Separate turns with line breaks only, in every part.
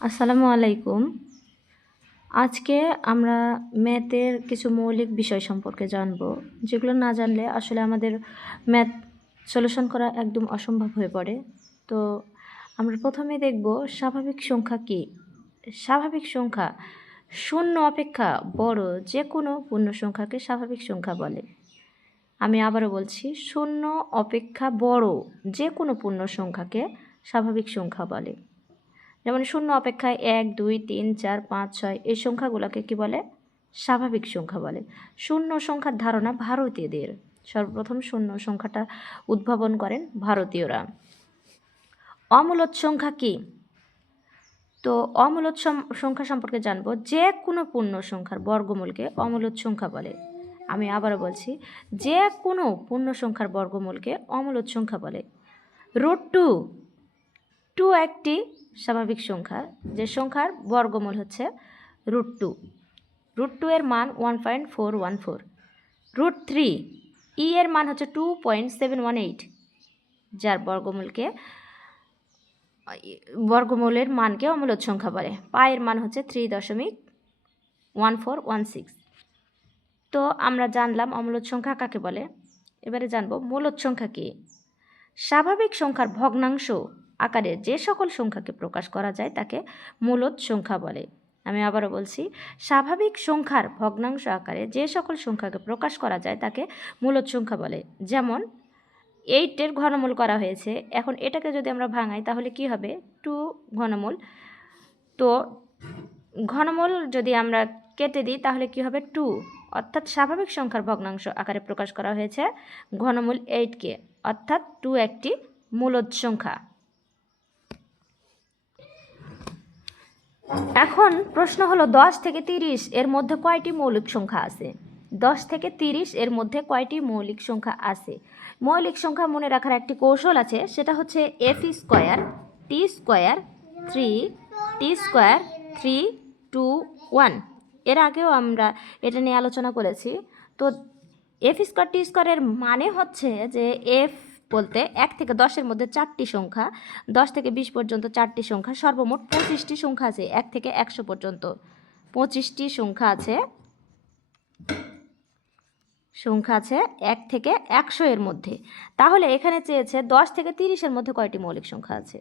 আসসালামু আলাইকুম। আজকে আমরা ম্যাথের কিছু মৌলিক বিষয় সম্পর্কে জানব, যেগুলো না জানলে আসলে আমাদের ম্যাথ সলিউশন করা একদম অসম্ভব হয়ে পড়ে। তো আমরা প্রথমে দেখব স্বাভাবিক সংখ্যা কী। স্বাভাবিক সংখ্যা শূন্য অপেক্ষা বড় যে কোনো পূর্ণ সংখ্যাকে স্বাভাবিক সংখ্যা বলে। আমি আবারও বলছি, শূন্য অপেক্ষা বড় যে কোনো পূর্ণ সংখ্যাকে স্বাভাবিক সংখ্যা বলে। যেমন শূন্য অপেক্ষায় এক, দুই, তিন, চার, পাঁচ, ছয় এই সংখ্যাগুলোকে কি বলে? স্বাভাবিক সংখ্যা বলে। শূন্য সংখ্যার ধারণা ভারতীয়দের। সর্বপ্রথম শূন্য সংখ্যাটা উদ্ভাবন করেন ভারতীয়রা। অমূলত সংখ্যা কি? তো অমূলত সংখ্যা সম্পর্কে জানব। যে কোনো পূর্ণ সংখ্যার বর্গমূলকে অমূলত সংখ্যা বলে। আমি আবারও বলছি, যে কোনো পূর্ণ সংখ্যার বর্গমূলকে অমূলত সংখ্যা বলে। রুট টু টু একটি স্বাভাবিক সংখ্যা, যে সংখ্যার বর্গমূল হচ্ছে রুট টু। রুট টু এর মান one point four one four. Root three, e এর মান হচ্ছে two point seven one eight, যার বর্গমূলকে, বর্গমূলের মানকে অমূলত সংখ্যা বলে। পায়ের মান হচ্ছে থ্রি দশমিক ওয়ান ফোর ওয়ান সিক্স। তো আমরা জানলাম অমূলত সংখ্যা কাকে বলে। এবারে জানব মূলত সংখ্যা কী। স্বাভাবিক সংখ্যার ভগ্নাংশ আকারে যে সকল সংখ্যাকে প্রকাশ করা যায় তাকে মূলত সংখ্যা বলে। আমি আবারও বলছি, স্বাভাবিক সংখ্যার ভগ্নাংশ আকারে যে সকল সংখ্যাকে প্রকাশ করা যায় তাকে মূলত সংখ্যা বলে। যেমন এইটের ঘনমূল করা হয়েছে, এখন এটাকে যদি আমরা ভাঙাই তাহলে কি হবে? টু ঘনমূল। তো ঘনমূল যদি আমরা কেটে দিই তাহলে কি হবে? টু অর্থাৎ স্বাভাবিক সংখ্যার ভগ্নাংশ আকারে প্রকাশ করা হয়েছে ঘনমূল এইটকে অর্থাৎ টু একটি মূলদ সংখ্যা। এখন প্রশ্ন হলো দশ থেকে তিরিশ এর মধ্যে কয়টি মৌলিক সংখ্যা আছে? দশ থেকে তিরিশ এর মধ্যে কয়টি মৌলিক সংখ্যা আছে? মৌলিক সংখ্যা মনে রাখার একটি কৌশল আছে, সেটা হচ্ছে F square, T square, three, T square, three, two, one. এর আগেও আমরা এটা নিয়ে আলোচনা করেছি। তো এফ স্কোয়ার, টি স্কোয়ারের মানে হচ্ছে যে এফ বলতে এক থেকে দশের মধ্যে চারটি সংখ্যা, দশ থেকে বিশ পর্যন্ত চারটি সংখ্যা, সর্বমোট পঁচিশটি সংখ্যা আছে, এক থেকে একশো পর্যন্ত। পঁচিশটি সংখ্যা আছে সংখ্যা আছে এক থেকে একশো এর মধ্যে। তাহলে এখানে চেয়েছে দশ থেকে তিরিশের মধ্যে কয়টি মৌলিক সংখ্যা আছে?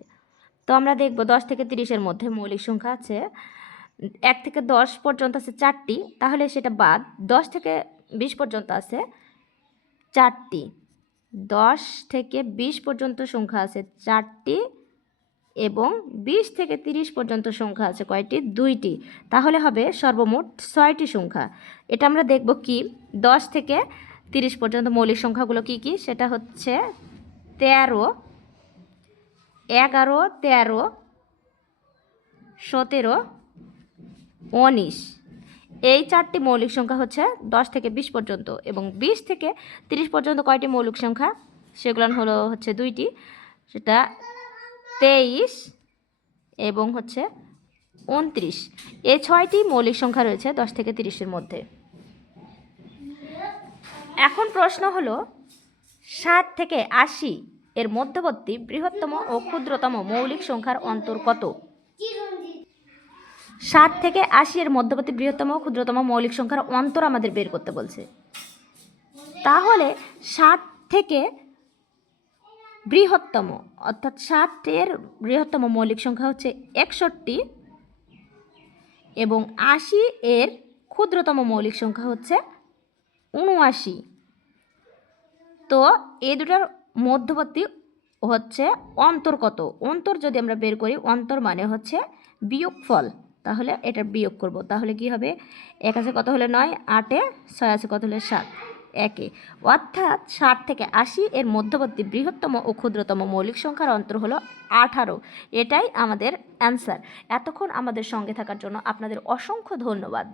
তো আমরা দেখব দশ থেকে তিরিশের মধ্যে মৌলিক সংখ্যা আছে, এক থেকে দশ পর্যন্ত আছে চারটি, তাহলে সেটা বাদ, দশ থেকে বিশ পর্যন্ত আছে চারটি। দশ থেকে বিশ পর্যন্ত সংখ্যা আছে চারটি এবং বিশ থেকে তিরিশ পর্যন্ত সংখ্যা আছে কয়টি? দুইটি। তাহলে হবে সর্বমোট ছয়টি সংখ্যা। এটা আমরা দেখব কি? দশ থেকে তিরিশ পর্যন্ত মৌলিক সংখ্যাগুলো কি কি? সেটা হচ্ছে তেরো, এগারো, তেরো, সতেরো, উনিশ। এই চারটি মৌলিক সংখ্যা হচ্ছে দশ থেকে বিশ পর্যন্ত এবং বিশ থেকে তিরিশ পর্যন্ত কয়টি মৌলিক সংখ্যা? সেগুলো হলো হচ্ছে দুইটি, সেটা তেইশ এবং হচ্ছে উনত্রিশ। এই ছয়টি মৌলিক সংখ্যা রয়েছে দশ থেকে তিরিশের মধ্যে। এখন প্রশ্ন হলো, ষাট থেকে আশি এর মধ্যবর্তী বৃহত্তম ও ক্ষুদ্রতম মৌলিক সংখ্যার অন্তর কত? ষাট থেকে আশি এর মধ্যবর্তী বৃহত্তম ক্ষুদ্রতম মৌলিক সংখ্যার অন্তর আমাদের বের করতে বলছে। তাহলে ষাট থেকে বৃহত্তম, অর্থাৎ ষাটের বৃহত্তম মৌলিক সংখ্যা হচ্ছে একষট্টি এবং আশি এর ক্ষুদ্রতম মৌলিক সংখ্যা হচ্ছে উনআশি। তো এই দুটার মধ্যবর্তী হচ্ছে অন্তর কত? অন্তর যদি আমরা বের করি, অন্তর মানে হচ্ছে বিয়োগফল। তাহলে এটা বিয়োগ করব। তাহলে কি হবে? এক আছে কত হলে নয়? আটে ছয় আছে কত হলে সাত? একে অর্থাৎ ষাট থেকে আশি এর মধ্যবর্তী বৃহত্তম ও ক্ষুদ্রতম মৌলিক সংখ্যার অন্তর হল আঠারো। এটাই আমাদের অ্যান্সার এতক্ষণ আমাদের সঙ্গে থাকার জন্য আপনাদের অসংখ্য ধন্যবাদ।